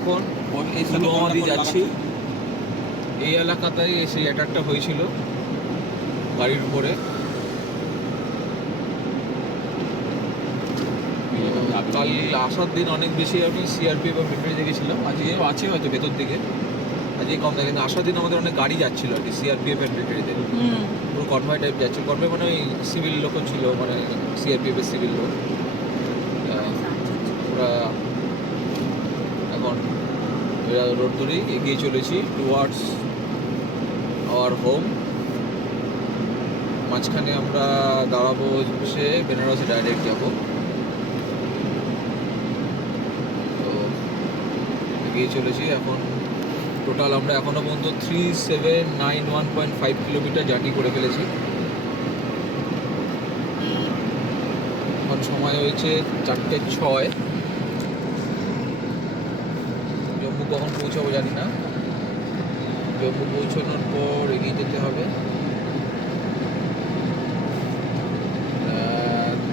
এখন এই পুলওয়ামা যাচ্ছি। এই এলাকাতেই সেই অ্যাটাকটা হয়েছিল গাড়ির উপরে। কাল আসার দিন অনেক বেশি আমি সিআরপিএফ বা মিলিটারি দেখেছিলাম, আজকেও আছে হয়তো ভেতর দিকে, আজকে কম থাকে। কিন্তু আসার দিন আমাদের অনেক গাড়ি যাচ্ছিলো আর কি, সিআরপিএফ এর মিলিটারিদের পুরো কনভয় টাইপ যাচ্ছিল। কনভয় মানে ওই সিভিল লোকও ছিল, মানে সিআরপিএফ এর সিভিল লোক। ওরা এখন রোড ধরেই এগিয়ে চলেছি টুয়ার্ডস আওয়ার হোম। মাঝখানে আমরা দাঁড়াবো, সে বেনারসে ডাইরেক্ট যাবো। তো এগিয়ে চলেছি এখন। টোটাল আমরা এখনও পর্যন্ত 3791.5 কিলোমিটার জার্নি করে ফেলেছি। এখন সময় হয়েছে 4:06। জম্মু কখন পৌঁছাবো জানি না। জম্মু পৌঁছানোর পর এগিয়ে যেতে হবে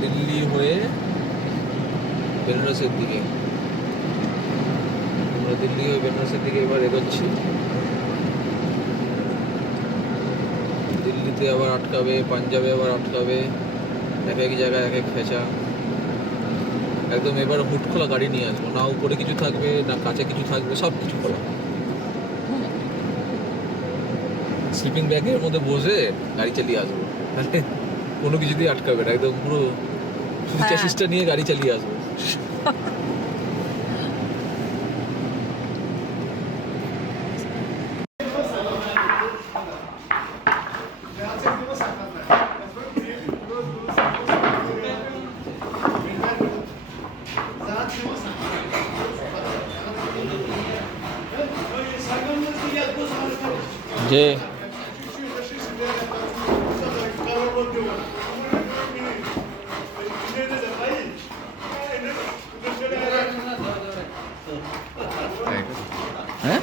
দিল্লি হয়ে বেনারসের দিকে। আমরা দিল্লি হয়ে বেনারসের দিকে এবার এগোচ্ছি। দিল্লিতে আবার আটকাবে, পাঞ্জাবে আবার আটকাবে, এক এক জায়গায় এক এক ফেঁচা। একদম এবার হুট খোলা গাড়ি নিয়ে আসবো, না উপরে কিছু থাকবে না কাছে কিছু থাকবে, সব কিছু খোলা। স্লিপিং ব্যাগের মধ্যে বসে গাড়ি চালিয়ে আসবো, তাহলে কোনো কিছুতেই আটকাবে না। একদম পুরো শুধু চ্যাসিসটা নিয়ে গাড়ি চালিয়ে আসবো। যে হ্যাঁ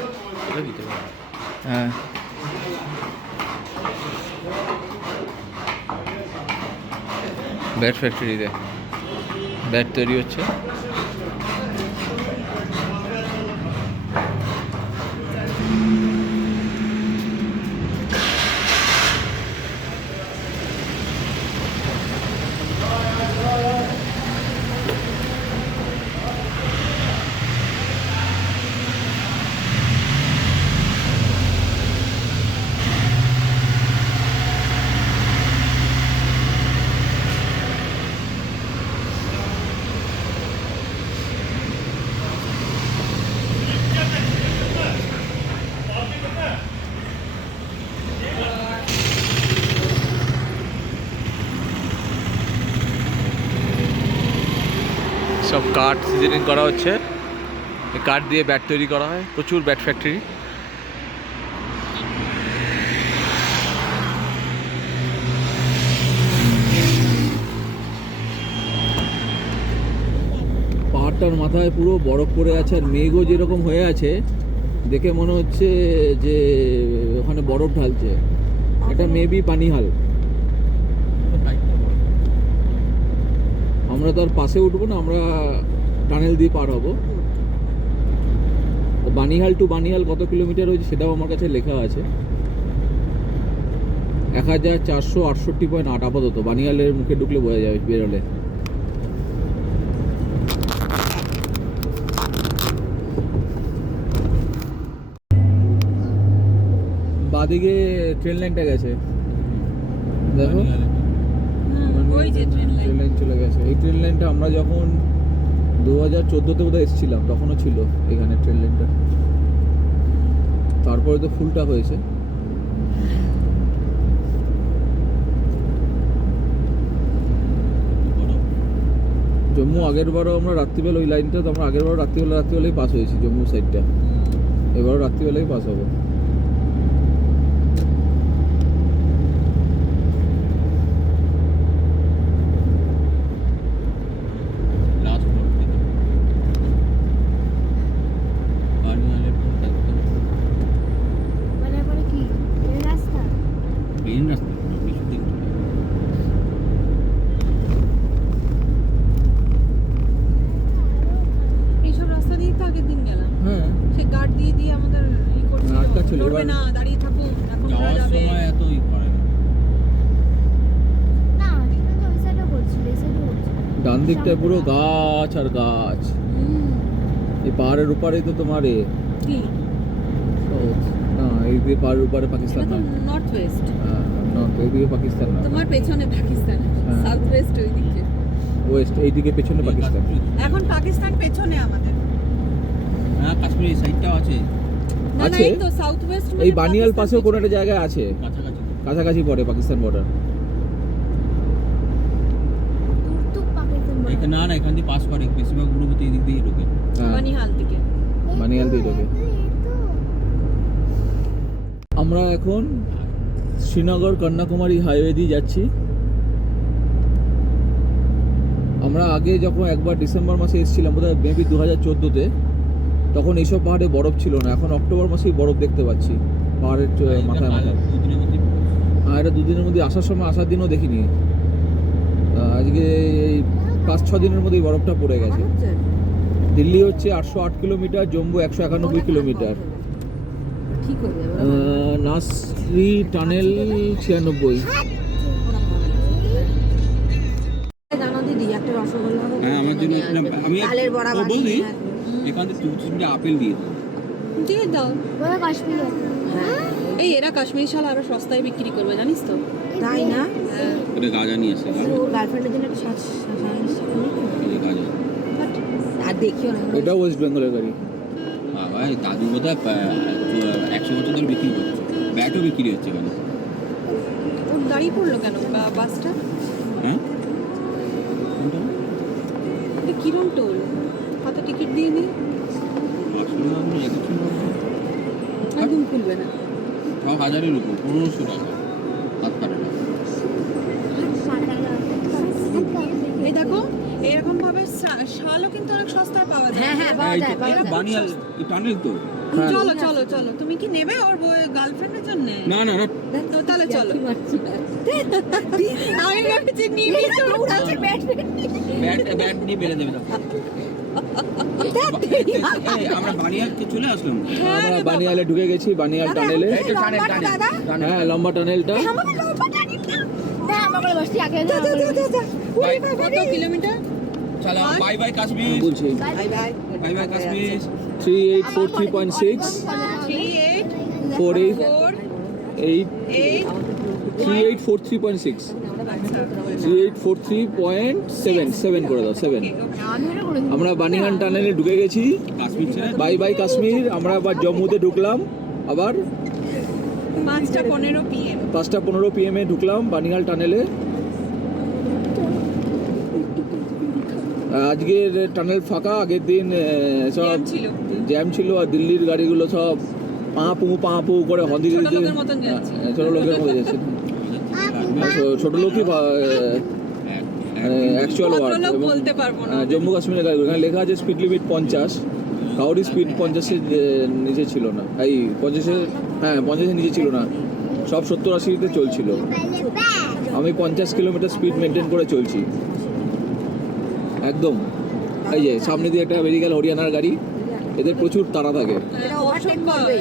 হ্যাঁ ব্যাট ফ্যাক্টরিতে ব্যাট তৈরি হচ্ছে। সব কাঠ সিজনিং করা হচ্ছে। এই কাঠ দিয়ে ব্যাট তৈরি করা হয়, প্রচুর ব্যাট ফ্যাক্টরি। পাহাড়টার মাথায় পুরো বরফ পড়ে আছে, আর মেঘও যেরকম হয়ে আছে দেখে মনে হচ্ছে যে ওখানে বরফ ঢালছে। এটা মেবি পানিহাল। আমরা তো আর পাশে উঠবো না, আমরা টানেল দিয়ে পার হবো। বানিহাল টু বানিহাল কত কিলোমিটার হয়েছে সেটাও আমার কাছে লেখা আছে, 1468.8 আপাতত। বানিহালের মুখে ঢুকলে বোঝা যাবে, বেরোলে। বাদিকে ট্রেন লাইনটা গেছে, দেখো ট্রেন লাইন চলে গেছে। এই ট্রেন লাইনটা আমরা যখন 2014-তে বোধহয় এসেছিলাম তখনও ছিল এখানে ট্রেন লাইনটা। তারপরে তো ফুলটা হয়েছে। জম্মু আগেরবারও আমরা রাত্রিবেলা ওই লাইনটা তো আমরা আগেরবারও রাত্রিবেলাই পাস হয়েছি জম্মু সাইডটা। এবারও রাত্রিবেলাই পাস হবো। এইসব রাস্তা দিয়ে তো আগের দিন গেলাম। হ্যাঁ ডান দিকটায় পুরো গাছ আর গাছ। এই পাহাড়ের উপরেই তো তোমার কি না, এইদিকে পাহাড়ের উপরে পাকিস্তান এটা তো না, নর্থ ওয়েস্ট। নর্থ, এইদিকে পাকিস্তান না, তোমার পেছনে পাকিস্তান, হ্যাঁ। সাউথ ওয়েস্ট ওই দিকে। ওয়েস্ট, এইদিকে পেছনে পাকিস্তান। এখন পাকিস্তান পেছনে আমাদের। হ্যাঁ, কাশ্মীর এই সাইডটাও আছে না না, আছে। এই তো সাউথ ওয়েস্ট। এই বানিয়াল পাশেও কোনো একটা জায়গায় আছে, কাছাকাছি। কাছাকাছি পড়ে পাকিস্তান বর্ডার। এখানে না এখান দিয়ে পাস করে, বেশিরভাগ গ্রুপ এই দিক দিয়ে ঢোকে। বানিহাল থেকে। বানিয়াল দিয়ে ঢোকে। আমরা এখন শ্রীনগর কন্যাকুমারী হাইওয়ে দিয়ে যাচ্ছি। আমরা আগে যখন একবার ডিসেম্বর মাসে এসেছিলাম, বোধহয় মেবি 2014-তে, তখন এইসব পাহাড়ে বরফ ছিল না। এখন অক্টোবর মাসেই বরফ দেখতে পাচ্ছি পাহাড়ের মাথায় মাথায়। দুদিনের মধ্যে আর এটা দুদিনের মধ্যে, আসার সময় আসার দিনও দেখিনি। আজকে এই 5-6 দিনের মধ্যেই বরফটা পড়ে গেছে। দিল্লি হচ্ছে 808 কিলোমিটার, জম্মু 191 কিলোমিটার, ঠিক হয়ে যাবে। নাসরি টানেল 96। জানো দিদি, একটা রসগোল্লা হোক, হ্যাঁ আমার জন্য আমি তালের বড়া ও বৌদি বানিয়ে এখান থেকে 2-3টা আপেল দিয়ে দাও। দিয়ে দাও। হ্যাঁ, এই এরা কাশ্মীরি শাল আরো সস্তায় বিক্রি করবে, জানিস তো? তাই না? হ্যাঁ। এটা গাজা নিয়ে আসে, ওর গার্লফ্রেন্ডের জন্য একটা এই গাজা। আর দেখিও না। এটা ওয়েস্ট বেঙ্গলের গাড়ি। বাবা এই দাদু বোধহয় 100 বছর ধরে বিক্রি করছে, ব্যাটও বিক্রি হচ্ছে এখানে। ওর দাঁড়িয়ে পড়লো কেন বাসটা? হ্যাঁ কোনটা? এটা কিরম টোল? কত টিকিট দিয়ে নি? আসলে আমি এত ছিল একদম খুলবে না। তাও 1000-এর উপর, 1500 টাকা হাত কাটাটা। এই দেখো, এরকম ভাবে শালও কিন্তু অনেক সস্তায় পাওয়া যায়। হ্যাঁ হ্যাঁ, এই যে বানিয়াল টানেল তো। হ্যাঁ। চলো চলো চলো, তুমি কি নেবে ওর গার্লফ্রেন্ডের জন্য? না না না, তো তাহলে চলো। আমি ভাবছি নিবি তো, উড়াচ্ছে ব্যাট। ব্যাট নিয়ে বেড়ে দেবে না। এই আমরা বানিয়ালকে চলে আসলাম। আমরা বানিয়ালে ঢুকে গেছি, বানিয়াল টানেলে। হ্যাঁ, লম্বা টানেলটা। কত কিলোমিটার? চলো বাই বাই কাশ্মীর, বলছি bye bye. Bye bye Kashmir. 3843.6 38 48 4 8 8 3843.6 3843.7 করে দাও, 7। আমরা বানিয়ান টানেলে ঢুকে গেছি। কাশ্মীর ছেড়ে বাই বাই কাশ্মীর। আমরা আবার জম্মুতে ঢুকলাম, আবার 5:15 PM। 5:15 PM ঢুকলাম বানিয়াল টানেলে। আজকের টানেল ফাঁকা, আগের দিন সব জ্যাম ছিল। জ্যাম ছিল, আর দিল্লির গাড়িগুলো সব পা পু করে হন্দি ছোট লোকের মতন যাচ্ছে। ছোট লোকের মতো যাচ্ছে। ছোট লোকই অ্যাকচুয়াল ওয়ার্ড। ভদ্রলোক বলতে পারবো না। জম্মু কাশ্মীরের গাড়িগুলো, এখানে লেখা আছে স্পিড লিমিট 50, কাউরি স্পিড 50-এর নিচে ছিল না। এই 50-এর, হ্যাঁ 50-এর নিচে ছিল না, সব 70-80-তে চলছিল। আমি 50 কিলোমিটার স্পিড মেনটেন করে চলছি একদম। এই যে সামনে দিয়ে একটা বেরিয়ে গেল হরিয়ানার গাড়ি, এদের প্রচুর তাড়া থাকে, ওভারটেক করবে।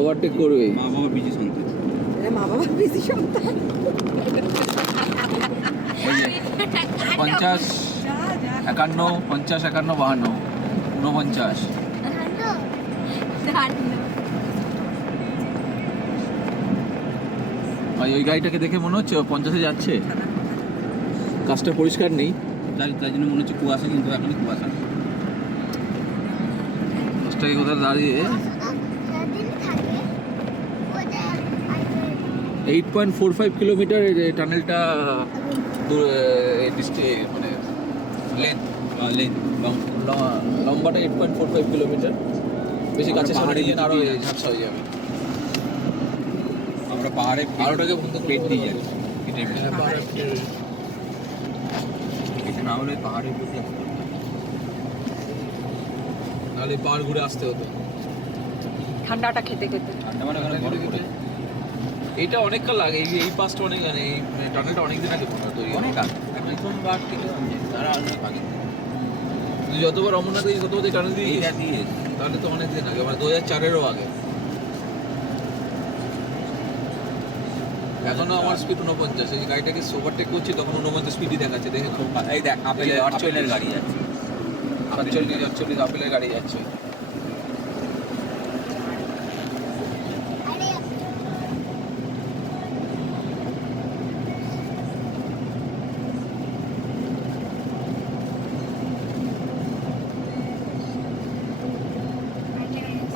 ওভারটেক করবেই। মা বাবা বিজি শুনতে। মা বাবা বেশি সন্তান। 50 51 50 51 52 49। ওই গাড়িটাকে দেখে মনে হচ্ছে 50-এ যাচ্ছে। কাজটা পরিষ্কার নেই, তাই জন্য মনে হচ্ছে কুয়াশা, কিন্তু এখনই কুয়াশা। কাজটাকে কোথায় দাঁড়িয়ে 8.45 কিলোমিটার টানেলটা মানে লম্বাটা 8.45 কিলোমিটার। বেশি কাছে সামনে গেলে আরো ঝাপসা হয়ে যাবে। আমরা পাহাড়ে আরোটাকে বন্ধ করে পেট দিয়ে যাচ্ছি। হ্যাঁ, এটা না হলে পাহাড়ের প্রতি আসতে হবে। নাহলে পাহাড় ঘুরে আসতে হতো। ঠান্ডাটা খেতে খেতে। ঠান্ডা মানে ওখানে বরফ পড়ে। এইটা অনেককাল লাগে, এই পাসটা অনেক, এই টানেলটা অনেকদিন আগে তৈরি হয়। অনেক আগে, এখন বার থেকে তারা অনেক আগে। তুই যতবার অমরনাথ গেছিস ততবার টানেল দিয়ে এইটা গেছিস? দিয়ে তাহলে তো অনেক দিন আগে, মানে 2004-এরও আগে। এখনো আমার স্পিড 49, এই গাড়িটাকে ওভারটেক করছি তখন 49 স্পিডই দেখাচ্ছে, দেখে তো এই দেখ আপেলের এই যে আপেলের গাড়ি যাচ্ছে। 48 আপেলের গাড়ি যাচ্ছে।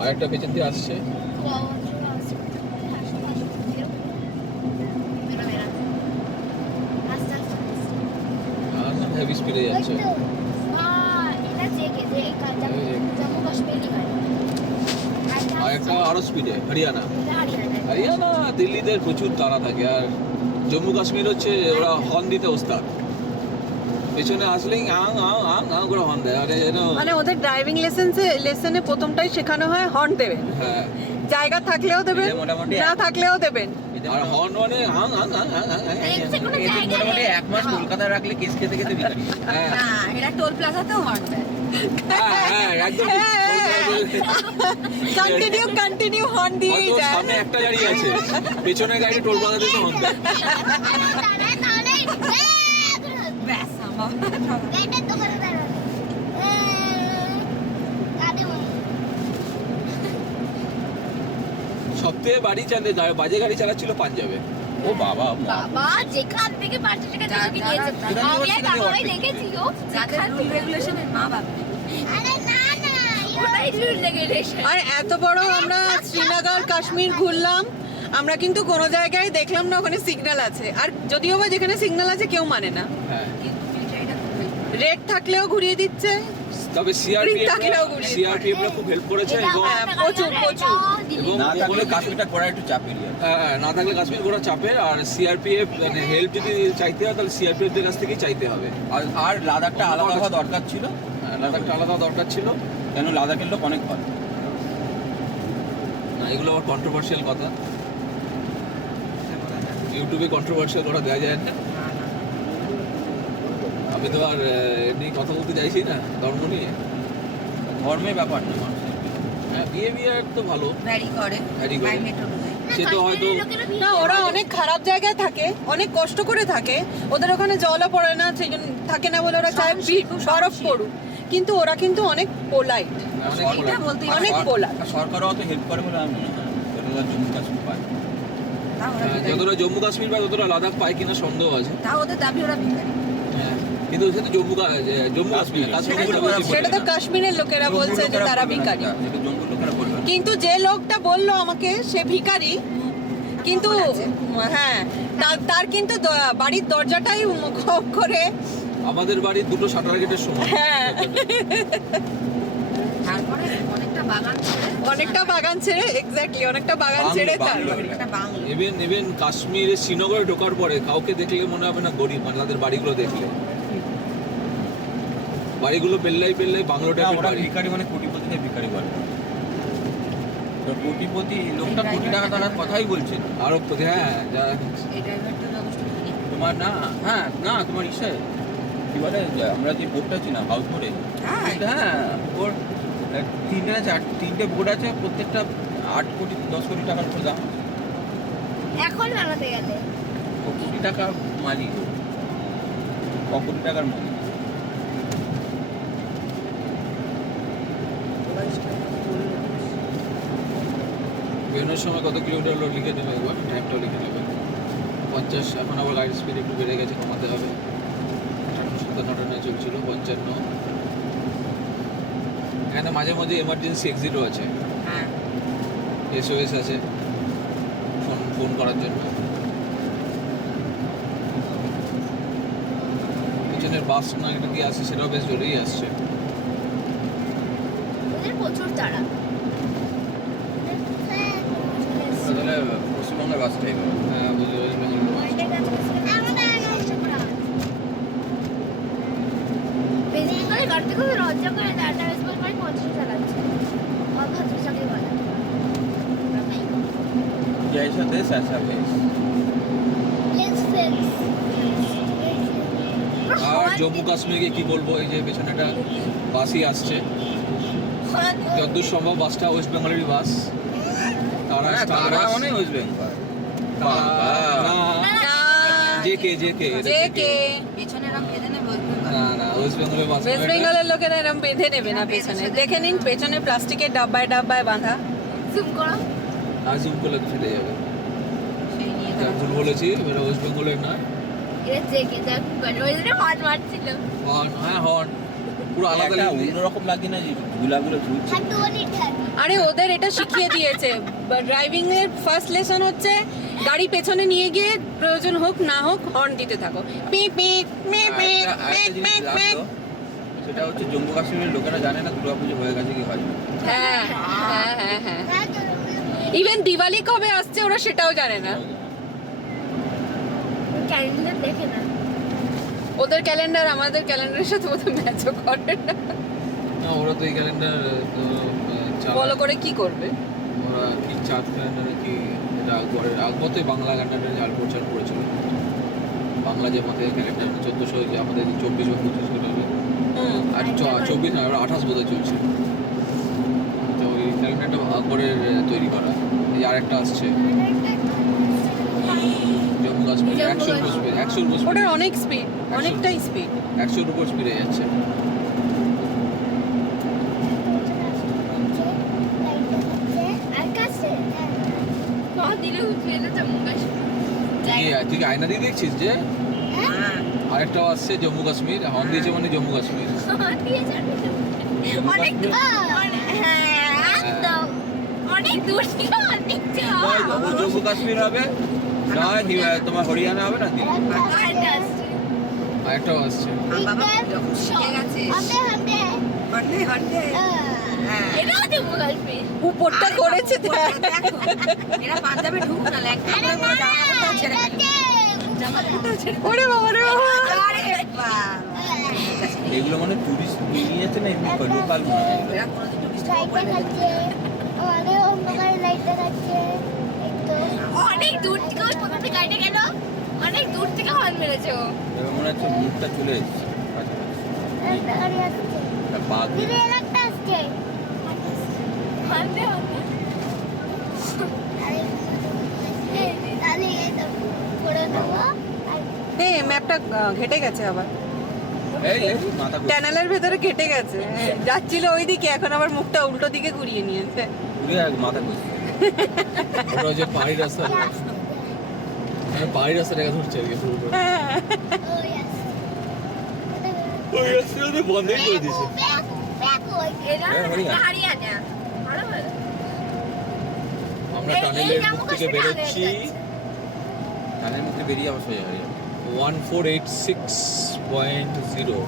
আর একটা পেছন দিয়ে আসছে, হেভি স্পিডে যাচ্ছে। আর একটা আরো স্পিডে হরিয়ানা। হরিয়ানা দিল্লিতে প্রচুর তাড়া থাকে, আর জম্মু কাশ্মীর হচ্ছে ওরা হর্ন দিতে ওস্তাদ, পেছনে আসলেই আং আং আং আং করে হর্ন দেয়। আরে যেন মানে ওদের ড্রাইভিং লেসনে প্রথমটাই শেখানো হয় হর্ন দেবেন, হ্যাঁ, জায়গা থাকলেও দেবেন, এদের মোটামুটি না থাকলেও দেবেন। আর হর্ন মানে আং আং আং আং আং আং। এদের মোটামুটি 1 মাস কলকাতায় রাখলে কেস খেতে খেতে বিকারি। হ্যাঁ না, এরা টোল প্লাজাতেও হর্ন দেয়। হ্যাঁ একদম। কন্টিনিউ হর্ন দিয়েই হয়তো যায়। সামনে একটা গাড়ি আছে, পেছনের গাড়ি টোল প্লাজা দিতে হর্ন দেয়। ব্যাস আমার সবথেকে বাজে গাড়ি চালাচ্ছিল পাঞ্জাবে। ও বাবা, বাবা যেখান থেকে 500 টাকা দিয়ে নিয়েছে আমি আর কাকাই দেখেছি ও যাদের রুল রেগুলেশনের মা বাবা। আরে না না ওটাই রুল রেগুলেশন আর এত বড় আমরা শ্রীনগর কাশ্মীর ঘুরলাম, আমরা কিন্তু কোনো জায়গায় দেখলাম না ওখানে সিগন্যাল আছে, আর যদিও বা যেখানে সিগন্যাল আছে কেউ মানে না, হ্যাঁ, রেড থাকলেও ঘুরিয়ে দিচ্ছে। তবে থাকলেও ঘুরিয়ে সিআরপিএফ খুব হেল্প করেছে, এবং প্রচুর। এবং না থাকলে বলে কাশ্মীরটা করা একটু চাপ এরিয়া। না থাকলে কাশ্মীর গোড়া চাপের। আর সিআরপিএফ মানে হেল্প যদি চাইতে হয় তাহলে সিআরপিএফ দের কাছ থেকেই চাইতে হবে। আর লাদাখটা আলাদা হওয়া দরকার ছিল, লাদাখটা আলাদা দরকার ছিল, কেন লাদাখের লোক অনেক ভালো। না এগুলো আবার কন্ট্রোভার্সিয়াল কথা, ইউটিউবে কন্ট্রোভার্সিয়াল কথা দেওয়া যায় না। আমি তো আর এমনি কথা বলতে চাইছি না ধর্ম নিয়ে। ধর্মের ব্যাপার না মানুষের। হ্যাঁ, বিহেভিয়ার তো ভালো, ভ্যারি করে ভ্যারি করে। সে তো হয়তো না, ওরা অনেক খারাপ জায়গায় থাকে, অনেক কষ্ট করে থাকে, ওদের ওখানে জলও পড়ে না, সেই জন্য থাকে না বলে ওরা চায় বরফ পড়ুক, কিন্তু ওরা কিন্তু অনেক পোলাইট, অনেক সরকার- polite। অনেক পোলাইট। আর সরকারও অত হেল্প করে বলে আমি মনে হয় যতটা জম্মু কাশ্মীর পায়। যতটা জম্মু কাশ্মীর বা ততটা লাদাখ পায় কিনা সন্দেহ আছে। তা ওদের দাবি ওরা ভিখারি। হ্যাঁ, কিন্তু সেটা জম্মু কাশ্মীর সেটা তো কাশ্মীরের লোকেরা বলছে যে তারা ভিখারি, যেটা জম্মুর লোকেরা বলবে না। কিন্তু যে লোকটা বললো আমাকে সে ভিখারি, কিন্তু হ্যাঁ তার কিন্তু বাড়ির দরজাটাই মুখ করে। আমাদের বাড়ির দুটো শাটার গেটের সমান। হ্যাঁ, তারপরে অনেকটা বাগান ছেড়ে এক্স্যাক্টলি অনেকটা বাগান ছেড়ে বাংলো, তার ইভেন কাশ্মীরে শ্রীনগরে ঢোকার পরে কাউকে দেখলে মনে হবে না গরিব, মানে তাদের বাড়িগুলো দেখলে বাড়িগুলো পেল্লাই বাংলো না, টাইপের ওরা বাড়ি। ভিখারি মানে কোটিপতিদের ভিখারি বলে। তো কোটিপতি লোকটা কোটি টাকা টাকার কথাই বলছে না। আরো হ্যাঁ এই ড্রাইভারটা যথেষ্ট ধনী। তোমার না, হ্যাঁ না, তোমার ইচ্ছায় কি বলে যে আমরা যে বোর্ডটা আছি না হাউস বোর্ডে, হ্যাঁ ওর 3টে বোর্ড আছে, প্রত্যেকটা 8 কোটি 10 কোটি টাকার উপর দাম। এখন বানাতে গেলে কোটি টাকা মালিক, ক কোটি টাকার মালিক। বেরোনোর সময় কত কিলোমিটার হলো লিখে নেবে, একবার টাইমটাও লিখে নেবে। 50, এখন আবার গাড়ির স্পিড একটু বেড়ে গেছে, কমাতে হবে। 57 চলছিল 55। এখানে মাঝে মাঝে এমার্জেন্সি এক্সিটও আছে, হ্যাঁ এসওএস আছে ফোন করার জন্য। পিছনের বাস না এটা কি আসছে সেটাও বেশ জোরেই আসছে। ওদের প্রচুর তাড়া তাহলে পশ্চিমবঙ্গের বাসটাই বলে। হ্যাঁ, বুঝতে ওয়েস্ট বেঙ্গল বেজিং করে গাড়িতে খুব লজ্জা করে টাটা বেসবল করে 50 চালাচ্ছে অভাব চাকরি বলে জয়সা দেশ আসা বেশ। আর জম্মু কাশ্মীরকে কি বলবো, এই যে পেছনে একটা বাসই আসছে, যতদূর সম্ভব বাসটা ওয়েস্ট বেঙ্গলেরই বাস। তারা তারা মানে ওয়েস্ট বেঙ্গল। বাবা। না জেকে যে কে পেছনে এরম বেঁধে নেবে ওই করে। না না ওয়েস্ট বেঙ্গলের বাস ওয়েস্ট বেঙ্গলের লোকেরা এরকম বেঁধে নেবে না পেছনে, দেখে নিন পেছনে প্লাস্টিকের ডাব্বায় ডাব্বায় বাঁধা। জুম করো আর জুম করলে তো ফেটে যাবে। সেই নিয়ে যা তারা ভুল বলেছি, এটা ওয়েস্ট বেঙ্গলের নয়। এটা জেগে যা করে ওই জন্য হট মারছিল হর্ন, হ্যাঁ হর্ন, পুরো আলাদা একটা লাগবে। অন্যরকম লাগছে না যে ঝুলাগুলো ঝুলছে। হাতুয়ানি ঠাক আরে ওদের এটা শিখিয়ে দিয়েছে, ড্রাইভিং এর ফার্স্ট লেসন হচ্ছে গাড়ি পেছনে নিয়ে গিয়ে প্রয়োজন হোক না হোক হর্ন দিতে থাকো, পি পি মে মে মে মে মে। সেটা হচ্ছে জম্মু কাশ্মীরের লোকেরা জানে না দুর্গাপুজো হয়ে গেছে কি হয়। হ্যাঁ হ্যাঁ হ্যাঁ হ্যাঁ, ইভেন দিওয়ালি কবে আসছে ওরা সেটাও জানে না। ক্যালেন্ডার দেখে না ওদের ক্যালেন্ডার আমাদের ক্যালেন্ডারের সাথে বোধহয় ম্যাচও করে না। না, ওরা তো এই ক্যালেন্ডার ফলো করে কি করবে? ওরা কি চাঁদ ক্যালেন্ডারে কি এটা আকবর তো বাংলা ক্যালেন্ডারে জাল প্রচার করেছিল। বাংলা যে আমাদের ক্যালেন্ডার 1400, যে আমাদের 24 বা 25 করে হবে, হুম, আর 24 না, ওরা 28 বোধহয় চলছে। তো ওই ক্যালেন্ডারটা আকবরের তৈরি করা। এই আরেকটা আসছে জম্মু কাশ্মীর, 100 উপর স্পিড, 100 উপর স্পিড, ওটার অনেক স্পিড, অনেকটাই স্পিড। 100 উপর স্পিডে যাচ্ছে। আর কাছে দিলে উঠবে না জম্মু কাশ্মীর তুই কি আয়না দিয়ে দেখছিস যে হ্যাঁ আরেকটাও আসছে জম্মু কাশ্মীর, হর্ন দিয়েছে মানে জম্মু কাশ্মীর। দিয়ে যাবে অনেক হ্যাঁ একদম অনেক দূর থেকে অনেক নয় জম্মু কাশ্মীর হবে, নয় তোমার হরিয়ানা হবে না দিল্লি। আরেকটাও আসছে। আর বাবা যখন শিখে গেছে হাঁটতে হাঁটতে হ্যাঁ এটাও জম্মু কাশ্মীর উপরটা করেছে দেখ। দেখো এরা পাঞ্জাবে ঢুক না একটা করে করে জামা ছেড়ে ফেলে জামা ছেড়ে ওরে বাবা রে বাবা। আরে বাবা এগুলো মানে টুরিস্ট নিয়ে যাচ্ছে না, এমনি লোকাল মনে হয় এগুলো। এরা কোনোদিন টুরিস্ট লাইটটা খাচ্ছে আমাদের অন্ধকার লাইটটা খাচ্ছে একটু অনেক দূর থেকে ওই প্রথমে গাড়িটা গেল অনেক দূর থেকে হর্ন মেরেছে ও এবার মনে হচ্ছে মুখটা চলে এসেছে কাছাকাছি। একটা গাড়ি আসছে আর পা দিয়ে দিদি একটা আসছে হাতে হাতে তাহলে এটা করে দেবো এই ম্যাপটা ঘেটে গেছে আবার, এই মাথা ঘুরে টানেলের ভেতরে ঘেটে গেছে। যাচ্ছিল ওইদিকে, এখন আবার মুখটা উল্টো দিকে ঘুরিয়ে নিয়েছে। মাথা ঘুরে। ওটা যে পাহাড়ি রাস্তা, মানে পাহাড়ি রাস্তাটাকে ধরছে আর কি পুরো করে। ওই আসছে ওই রাস্তাটা বন্ধই করে দিয়েছে। হারিয়ানা আমরা এই টানেলের জম্মু মুখ থেকে কাশ্মীরে বেরোচ্ছি। কানের মধ্যে বেরিয়ে আবার সোজা হয়ে যাবে। 1486.0,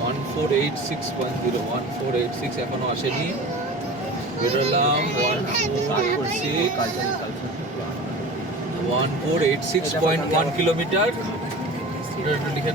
1486.0, 1486 এখনো আসেনি। বেরোলাম 1486.1 কিলোমিটার। এটা একটু লিখে নাও।